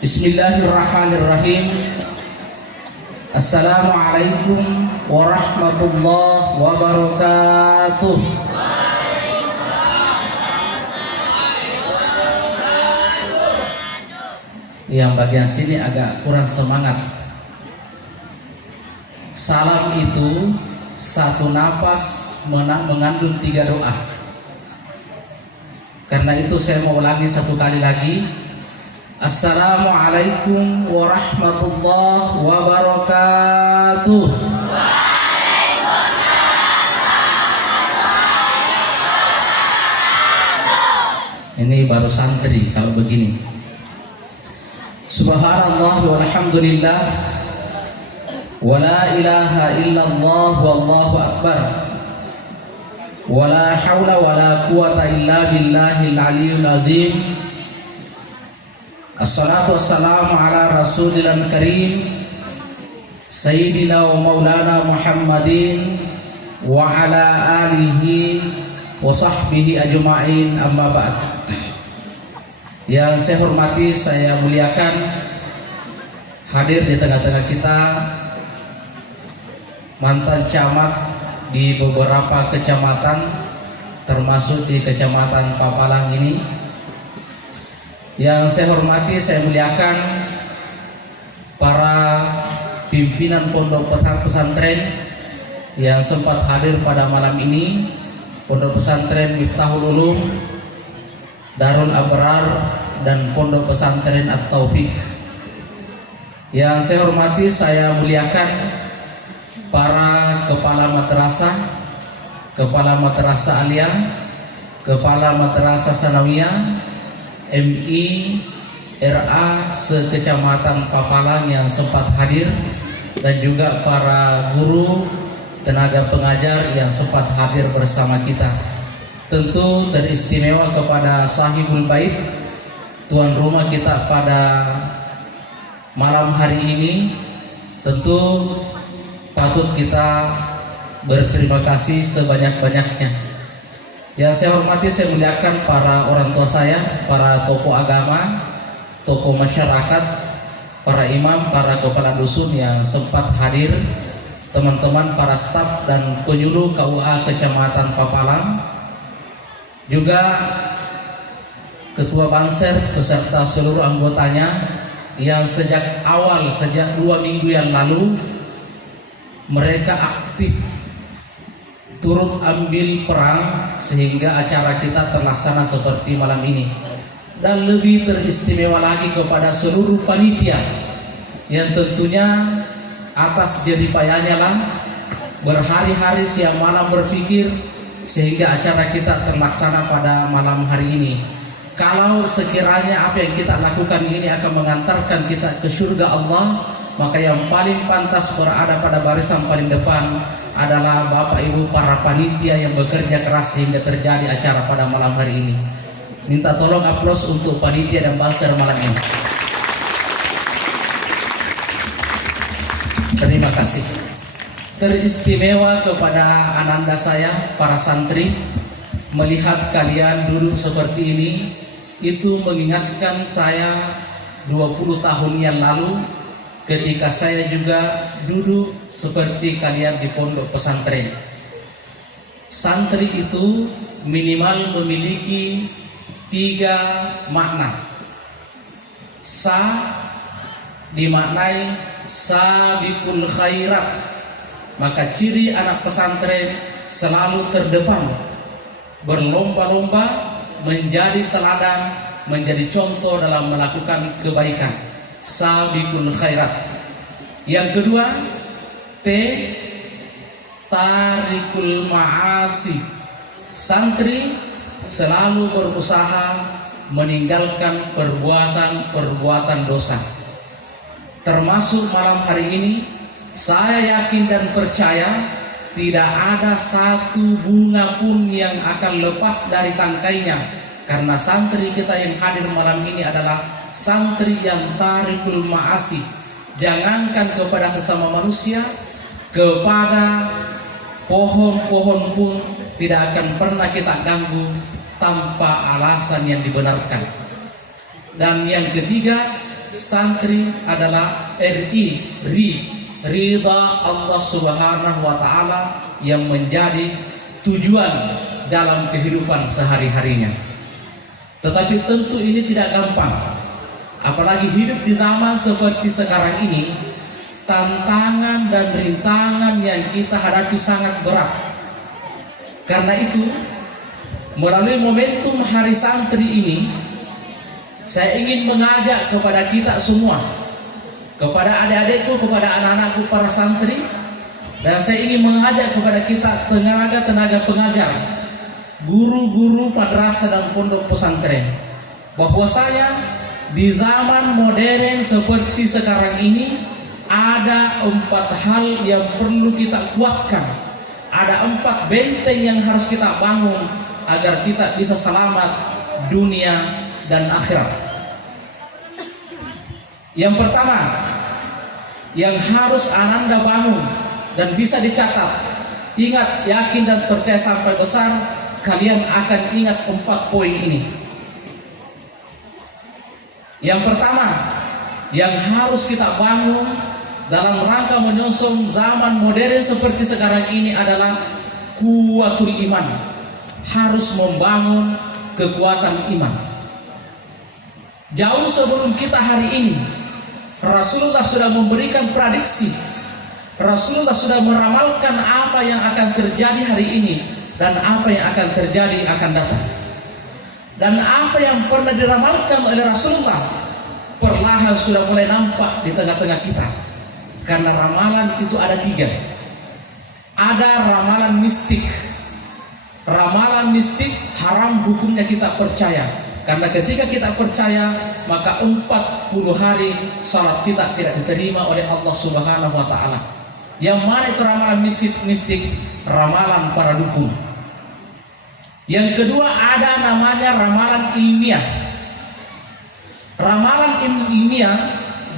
Bismillahirrahmanirrahim. Assalamualaikum warahmatullahi wabarakatuh. Yang bagian sini agak kurang semangat. Salam itu satu nafas mengandung 3 doa. Karena itu saya mau ulangi satu kali lagi. Assalamualaikum warahmatullahi wabarakatuh. Ini baru santri kalau begini. Subhanallah walhamdulillah wa la ilaha illallah wallahu akbar wa la hawla wa la quwata illa billahil aliyyil azim. Assalatu wassalamu ala rasulil karim sayyidina wa maulana Muhammadin wa ala alihi wa sahbihi ajma'in, amma ba'd. Yang saya hormati, saya muliakan, hadir di tengah-tengah kita mantan camat di beberapa kecamatan, termasuk di kecamatan Papalang ini. Yang saya hormati, saya muliakan para pimpinan pondok pesantren yang sempat hadir pada malam ini, Pondok Pesantren Miftahul Ulum, Darul Abrar, dan Pondok Pesantren At-Taufik. Yang saya hormati, saya muliakan para kepala madrasah, kepala madrasah aliyah, kepala madrasah sanawiyah, MI, RA sekecamatan Papalang yang sempat hadir, dan juga para guru, tenaga pengajar yang sempat hadir bersama kita. Tentu teristimewa kepada sahibul bait, tuan rumah kita pada malam hari ini. Tentu patut kita berterima kasih sebanyak-banyaknya. Yang saya hormati, saya muliakan para orang tua saya, para tokoh agama, tokoh masyarakat, para imam, para kepala dusun yang sempat hadir, teman-teman para staf dan penyuluh KUA Kecamatan Papalang, juga Ketua Banser beserta seluruh anggotanya yang sejak awal, sejak 2 minggu yang lalu mereka aktif turut ambil peran sehingga acara kita terlaksana seperti malam ini. Dan lebih teristimewa lagi kepada seluruh panitia yang tentunya atas jeripayanya lah berhari-hari siang malam berpikir sehingga acara kita terlaksana pada malam hari ini. Kalau sekiranya apa yang kita lakukan ini akan mengantarkan kita ke surga Allah, maka yang paling pantas berada pada barisan paling depan adalah Bapak Ibu para panitia yang bekerja keras sehingga terjadi acara pada malam hari ini. Minta tolong aplaus untuk panitia dan banser malam ini. Terima kasih. Teristimewa kepada ananda saya, para santri, melihat kalian duduk seperti ini, itu mengingatkan saya 20 tahun yang lalu ketika saya juga duduk seperti kalian di pondok pesantren. Santri itu minimal memiliki 3 makna. Sa dimaknai sabiqul khairat, maka ciri anak pesantren selalu terdepan, berlomba-lomba menjadi teladan, menjadi contoh dalam melakukan kebaikan. Sabiqul khairat. Yang kedua, T tarikul ma'asi. Santri selalu berusaha meninggalkan perbuatan-perbuatan dosa. Termasuk malam hari ini, saya yakin dan percaya tidak ada satu bunga pun yang akan lepas dari tangkainya, karena santri kita yang hadir malam ini adalah santri yang tarikul ma'asi. Jangankan kepada sesama manusia, kepada pohon-pohon pun tidak akan pernah kita ganggu tanpa alasan yang dibenarkan. Dan yang ketiga, santri adalah ridha Allah Subhanahu wa taala yang menjadi tujuan dalam kehidupan sehari-harinya. Tetapi tentu ini tidak gampang. Apalagi hidup di zaman seperti sekarang ini, tantangan dan rintangan yang kita hadapi sangat berat. Karena itu, melalui momentum Hari Santri ini, saya ingin mengajak kepada kita semua, kepada adik-adikku, kepada anak-anakku para santri, dan saya ingin mengajak kepada kita tenaga pengajar, guru-guru madrasah dan pondok pesantren, bahwasanya di zaman modern seperti sekarang ini ada 4 hal yang perlu kita kuatkan, ada 4 benteng yang harus kita bangun agar kita bisa selamat dunia dan akhirat. Yang pertama yang harus Ananda bangun dan bisa dicatat, ingat, yakin dan percaya sampai besar, kalian akan ingat 4 poin ini. Yang pertama yang harus kita bangun dalam rangka menyongsong zaman modern seperti sekarang ini adalah kuwatul iman. Harus membangun kekuatan iman. Jauh sebelum kita hari ini, Rasulullah sudah memberikan prediksi. Rasulullah sudah meramalkan apa yang akan terjadi hari ini dan apa yang akan terjadi akan datang. Dan apa yang pernah diramalkan oleh Rasulullah perlahan sudah mulai nampak di tengah-tengah kita. Karena ramalan itu ada 3. Ada ramalan mistik. Ramalan mistik haram hukumnya kita percaya. Karena ketika kita percaya, maka 40 hari salat kita tidak diterima oleh Allah Subhanahu wa taala. Yang mana itu ramalan mistik? Ramalan para dukun. Yang kedua ada namanya ramalan ilmiah. Ramalan ilmiah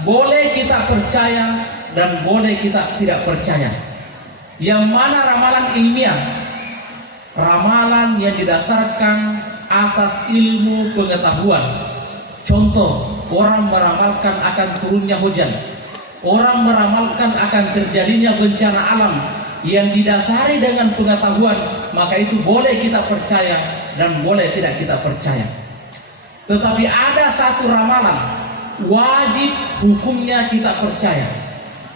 boleh kita percaya dan boleh kita tidak percaya. Yang mana ramalan ilmiah? Ramalan yang didasarkan atas ilmu pengetahuan. Contoh, orang meramalkan akan turunnya hujan, orang meramalkan akan terjadinya bencana alam yang didasari dengan pengetahuan, maka itu boleh kita percaya dan boleh tidak kita percaya. Tetapi ada satu ramalan wajib hukumnya kita percaya.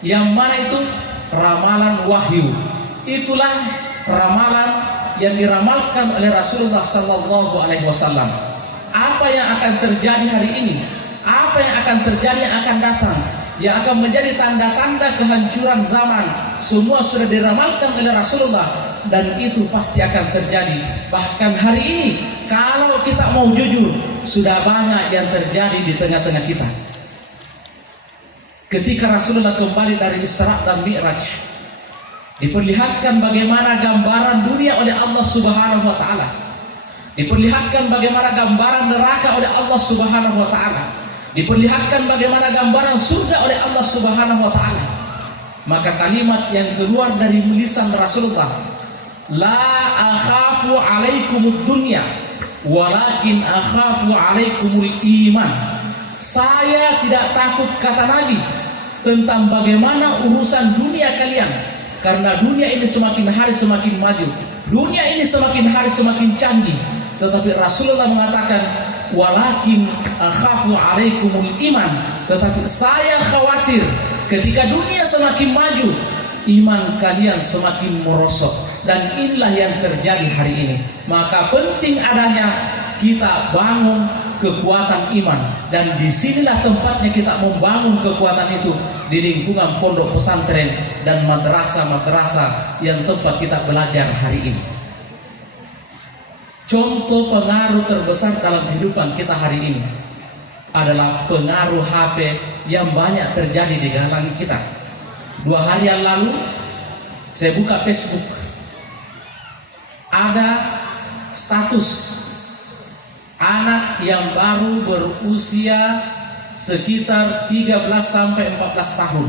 Yang mana itu? Ramalan wahyu. Itulah ramalan yang diramalkan oleh Rasulullah sallallahu alaihi wasallam. Apa yang akan terjadi hari ini, apa yang akan terjadi yang akan datang, yang akan menjadi tanda-tanda kehancuran zaman, semua sudah diramalkan oleh Rasulullah dan itu pasti akan terjadi. Bahkan hari ini kalau kita mau jujur, sudah banyak yang terjadi di tengah-tengah kita. Ketika Rasulullah kembali dari Isra dan Mi'raj, diperlihatkan bagaimana gambaran dunia oleh Allah Subhanahu wa taala. Diperlihatkan bagaimana gambaran neraka oleh Allah Subhanahu wa taala. Diperlihatkan bagaimana gambaran surga oleh Allah Subhanahu wa taala. Maka kalimat yang keluar dari lisan Rasulullah, la akhafu alaikumud dunya walakin akhafu alaikumul iman. Saya tidak takut, kata Nabi, tentang bagaimana urusan dunia kalian. Karena dunia ini semakin hari semakin maju, dunia ini semakin hari semakin canggih. Tetapi Rasulullah mengatakan, walakin akhafu alaikumul iman. Tetapi saya khawatir ketika dunia semakin maju, iman kalian semakin merosot. Dan inilah yang terjadi hari ini. Maka penting adanya kita bangun kekuatan iman, dan disinilah tempatnya kita membangun kekuatan itu di lingkungan pondok pesantren dan madrasah-madrasah yang tempat kita belajar hari ini. Contoh pengaruh terbesar dalam kehidupan kita hari ini adalah pengaruh HP yang banyak terjadi di kalangan kita. 2 hari yang lalu saya buka Facebook, ada status anak yang baru berusia sekitar 13 sampai 14 tahun.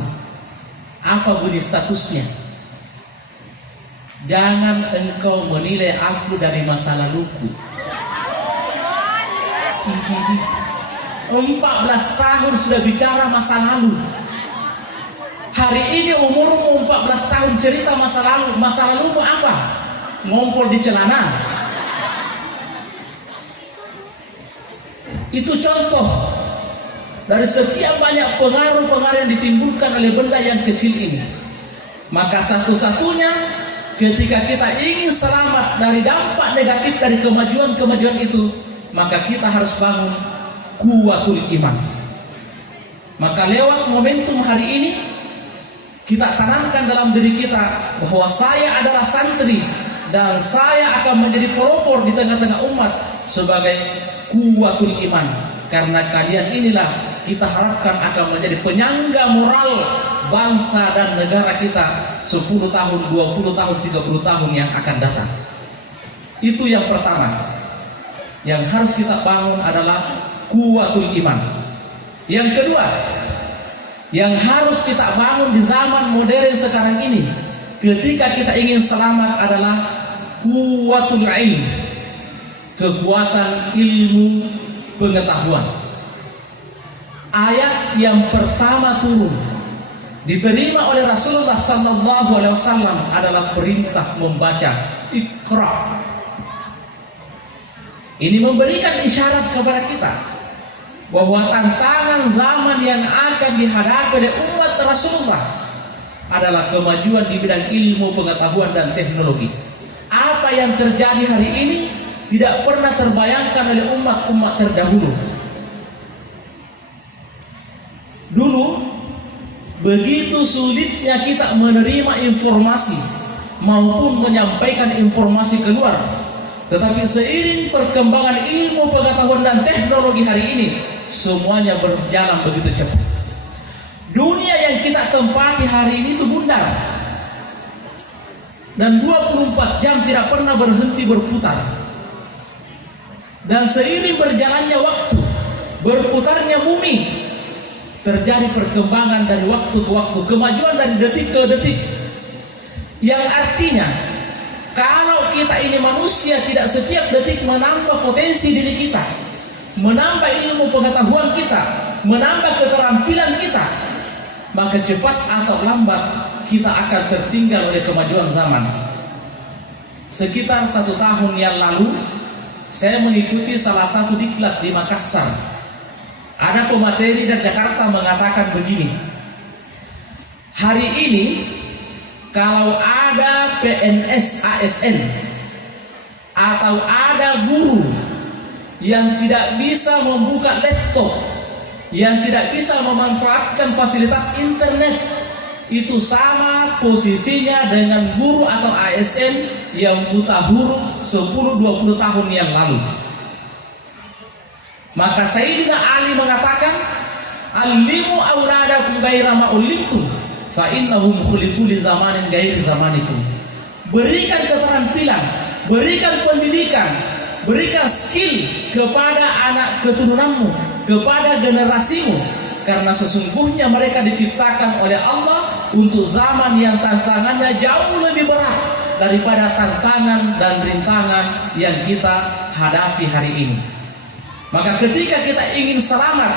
Apa bunyi statusnya? Jangan engkau menilai aku dari masa laluku. Ini 14 tahun sudah bicara masa lalu. Hari ini umurmu 14 tahun cerita masa lalu. Masa lalumu apa? Ngompol di celana. Itu contoh dari sekian banyak pengaruh-pengaruh yang ditimbulkan oleh benda yang kecil ini. Maka satu-satunya ketika kita ingin selamat dari dampak negatif dari kemajuan-kemajuan itu, maka kita harus bangun kuwatul iman. Maka lewat momentum hari ini kita tanamkan dalam diri kita bahwa saya adalah santri dan saya akan menjadi pelopor di tengah-tengah umat sebagai kuwatul iman. Karena kalian inilah kita harapkan akan menjadi penyangga moral bangsa dan negara kita 10 tahun, 20 tahun, 30 tahun yang akan datang. Itu yang pertama. Yang harus kita bangun adalah kuwatul iman. Yang kedua, yang harus kita bangun di zaman modern sekarang ini ketika kita ingin selamat adalah kuwatul ilm, kekuatan ilmu pengetahuan. Ayat yang pertama turun diterima oleh Rasulullah SAW adalah perintah membaca Iqra. Ini memberikan isyarat kepada kita bahwa tantangan zaman yang akan dihadapi oleh umat Rasulullah adalah kemajuan di bidang ilmu pengetahuan dan teknologi. Apa yang terjadi hari ini tidak pernah terbayangkan oleh umat-umat terdahulu. Dulu begitu sulitnya kita menerima informasi maupun menyampaikan informasi keluar. Tetapi seiring perkembangan ilmu pengetahuan dan teknologi hari ini, semuanya berjalan begitu cepat. Dunia yang kita tempati hari ini itu bundar dan 24 jam tidak pernah berhenti berputar. Dan seiring berjalannya waktu, berputarnya bumi, terjadi perkembangan dari waktu ke waktu, kemajuan dari detik ke detik. Yang artinya kalau kita ini manusia tidak setiap detik menambah potensi diri kita, menambah ilmu pengetahuan kita, menambah keterampilan kita, maka cepat atau lambat kita akan tertinggal oleh kemajuan zaman. Sekitar 1 tahun yang lalu saya mengikuti salah satu diklat di Makassar. Ada pemateri dari Jakarta mengatakan begini, hari ini kalau ada PNS ASN atau ada guru yang tidak bisa membuka laptop, yang tidak bisa memanfaatkan fasilitas internet, itu sama posisinya dengan guru atau ASN yang buta huruf 10-20 tahun yang lalu. Maka Sayyidina Ali mengatakan, "Allimu auladakum ghaira ma ullimtum fa innahum khuliqu li zamanin ghairi zamanikum." Berikan keterampilan, berikan pendidikan, berikan skill kepada anak keturunanmu, kepada generasimu, karena sesungguhnya mereka diciptakan oleh Allah untuk zaman yang tantangannya jauh lebih berat daripada tantangan dan rintangan yang kita hadapi hari ini. Maka ketika kita ingin selamat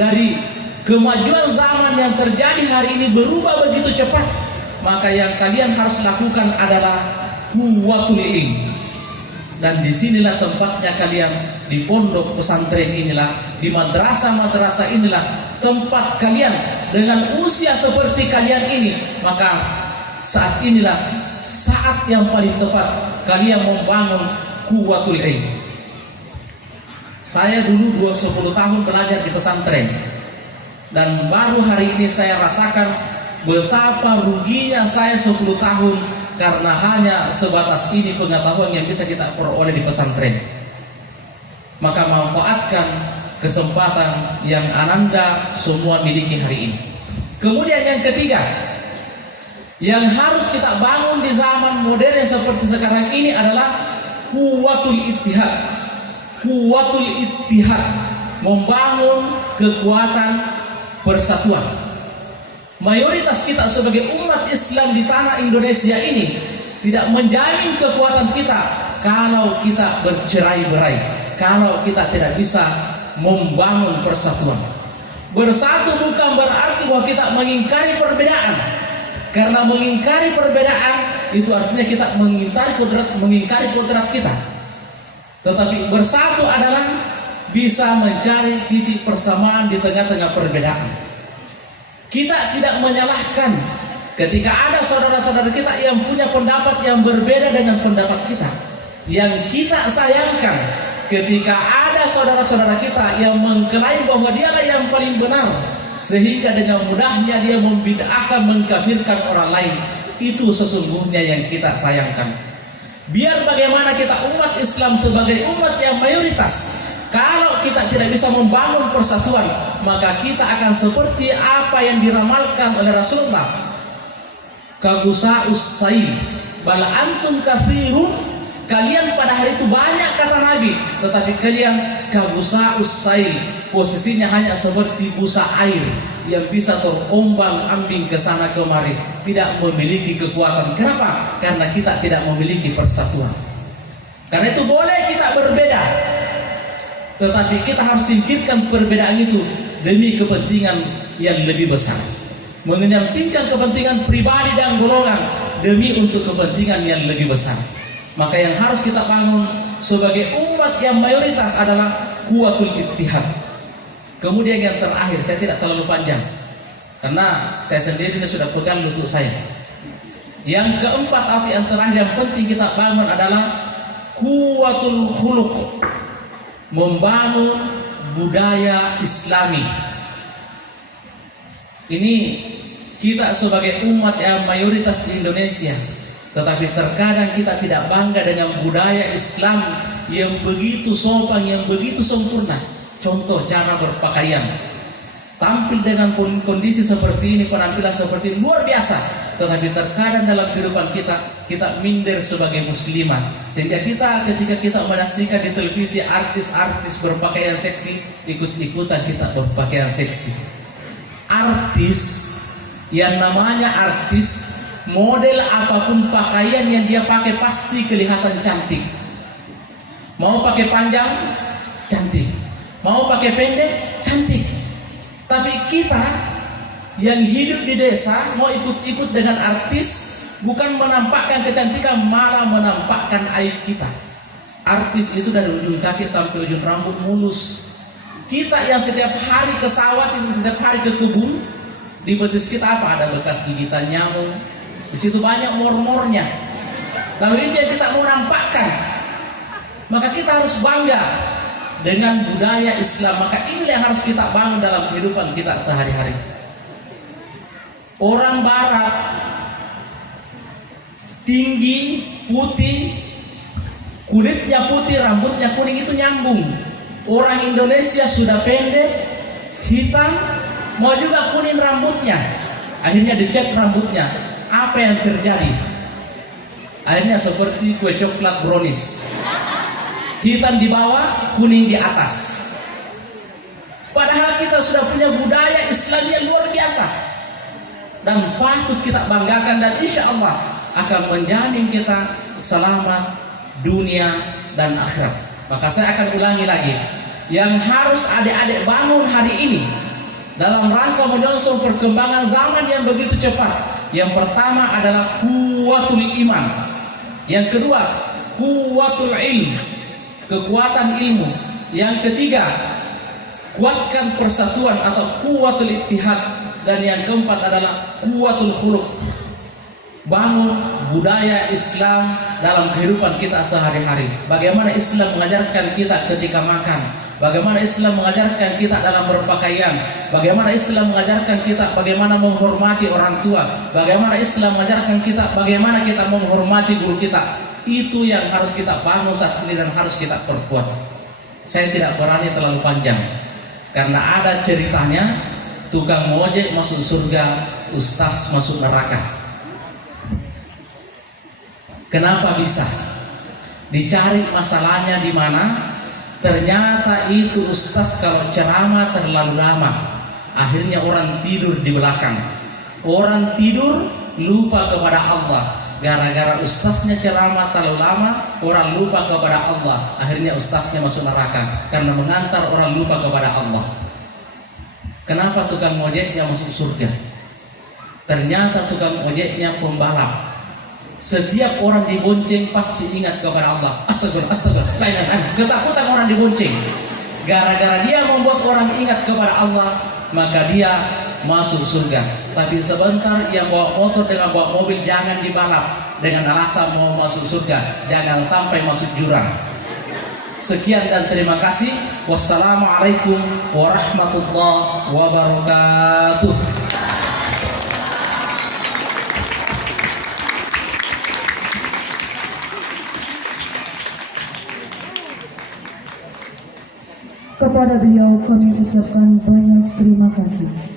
dari kemajuan zaman yang terjadi hari ini berubah begitu cepat, maka yang kalian harus lakukan adalah kuwatul ilm. Dan disinilah tempatnya kalian, di pondok pesantren inilah, di madrasah-madrasah inilah tempat kalian dengan usia seperti kalian ini. Maka saat inilah saat yang paling tepat kalian membangun kuwatul ilm. Saya dulu 10 tahun belajar di pesantren, dan baru hari ini saya rasakan betapa ruginya saya 10 tahun karena hanya sebatas ini pengetahuan yang bisa kita peroleh di pesantren. Maka manfaatkan kesempatan yang Ananda semua miliki hari ini. Kemudian yang ketiga, yang harus kita bangun di zaman modern seperti sekarang ini adalah kuwatul ittihad. Kuwatul ittihad, membangun kekuatan persatuan. Mayoritas kita sebagai umat Islam di tanah Indonesia ini tidak menjamin kekuatan kita kalau kita bercerai-berai, kalau kita tidak bisa membangun persatuan. Bersatu bukan berarti bahwa kita mengingkari perbedaan. Karena mengingkari perbedaan itu artinya kita mengingkari kodrat kita. Tetapi bersatu adalah bisa mencari titik persamaan di tengah-tengah perbedaan. Kita tidak menyalahkan ketika ada saudara-saudara kita yang punya pendapat yang berbeda dengan pendapat kita. Yang kita sayangkan ketika ada saudara-saudara kita yang mengklaim bahwa dialah yang paling benar, sehingga dengan mudahnya dia membid'ahkan, mengkafirkan orang lain. Itu sesungguhnya yang kita sayangkan. Biar bagaimana kita umat Islam sebagai umat yang mayoritas, kalau kita tidak bisa membangun persatuan, maka kita akan seperti apa yang diramalkan oleh Rasulullah. Kagusa'us sail bal antum katsirun. Kalian pada hari itu banyak kata Nabi, tetapi kalian kagusa'us sail, posisinya hanya seperti busa air yang bisa terombang-ambing ke sana kemari, tidak memiliki kekuatan. Kenapa? Karena kita tidak memiliki persatuan. Karena itu boleh kita berbeda, tetapi kita harus singkirkan perbedaan itu demi kepentingan yang lebih besar, mengenyampingkan kepentingan pribadi dan golongan demi untuk kepentingan yang lebih besar. Maka yang harus kita bangun sebagai umat yang mayoritas adalah kuwatul ittihad. Kemudian yang terakhir, saya tidak terlalu panjang karena saya sendiri sudah pegang lutut saya. Yang keempat atau yang terakhir yang penting kita bangun adalah kuwatul khuluq, membangun budaya Islami. Ini kita sebagai umat yang mayoritas di Indonesia, tetapi terkadang kita tidak bangga dengan budaya Islam yang begitu sopan, yang begitu sempurna. Contoh cara berpakaian, tampil dengan kondisi seperti ini, penampilan seperti ini luar biasa. Tetapi terkadang dalam kehidupan kita minder sebagai muslimah, sehingga ketika kita menyaksikan di televisi artis-artis berpakaian seksi, ikut-ikutan kita berpakaian seksi. Artis yang namanya artis, model apapun pakaian yang dia pakai pasti kelihatan cantik. Mau pakai panjang, cantik. Mau pakai pendek, cantik. Tapi kita yang hidup di desa mau ikut-ikut dengan artis, bukan menampakkan kecantikan, malah menampakkan aib kita. Artis itu dari ujung kaki sampai ujung rambut mulus. Kita yang setiap hari ke sawah, setiap hari ke kebun, di betis kita apa? Ada bekas gigitan nyamuk. Di situ banyak mor-mornya. Lalu itu yang kita mau nampakkan. Maka kita harus bangga dengan budaya Islam. Maka ini yang harus kita bangun dalam kehidupan kita sehari-hari. Orang Barat tinggi, putih, kulitnya putih, rambutnya kuning, itu nyambung. Orang Indonesia sudah pendek, hitam, mau juga kuning rambutnya. Akhirnya dicat rambutnya. Apa yang terjadi? Akhirnya seperti kue coklat brownies, hitam di bawah, kuning di atas. Padahal kita sudah punya budaya Islam yang luar biasa dan patut kita banggakan, dan insya Allah akan menjamin kita selamat dunia dan akhirat. Maka saya akan ulangi lagi, yang harus adik-adik bangun hari ini dalam rangka menyongsong perkembangan zaman yang begitu cepat. Yang pertama adalah kuwatul iman. Yang kedua, kuwatul ilm, kekuatan ilmu. Yang ketiga, kuatkan persatuan atau kuwatul ittihad. Dan yang keempat adalah kuwatul khuluq, bangun budaya Islam dalam kehidupan kita sehari-hari. Bagaimana Islam mengajarkan kita ketika makan, bagaimana Islam mengajarkan kita dalam berpakaian, bagaimana Islam mengajarkan kita bagaimana menghormati orang tua, bagaimana Islam mengajarkan kita bagaimana kita menghormati guru kita. Itu yang harus kita bangun saat ini dan harus kita perkuat. Saya tidak berani terlalu panjang karena ada ceritanya, tukang ojek masuk surga, ustaz masuk neraka. Kenapa bisa? Dicari masalahnya di mana? Ternyata itu ustaz kalau ceramah terlalu lama, akhirnya orang tidur di belakang. Orang tidur lupa kepada Allah. Gara-gara ustaznya ceramah terlalu lama, orang lupa kepada Allah. Akhirnya ustaznya masuk neraka karena mengantar orang lupa kepada Allah. Kenapa tukang ojeknya masuk surga? Ternyata tukang ojeknya pembalap. Setiap orang dibonceng pasti ingat kepada Allah. Astagfirullah, astagfirullah. Ketakutan orang dibonceng. Gara-gara dia membuat orang ingat kepada Allah, maka dia masuk surga. Tapi sebentar yang bawa motor dengan bawa mobil jangan dibalap dengan alasan mau masuk surga, jangan sampai masuk jurang. Sekian dan terima kasih. Wassalamualaikum warahmatullahi wabarakatuh. Kepada beliau kami ucapkan banyak terima kasih.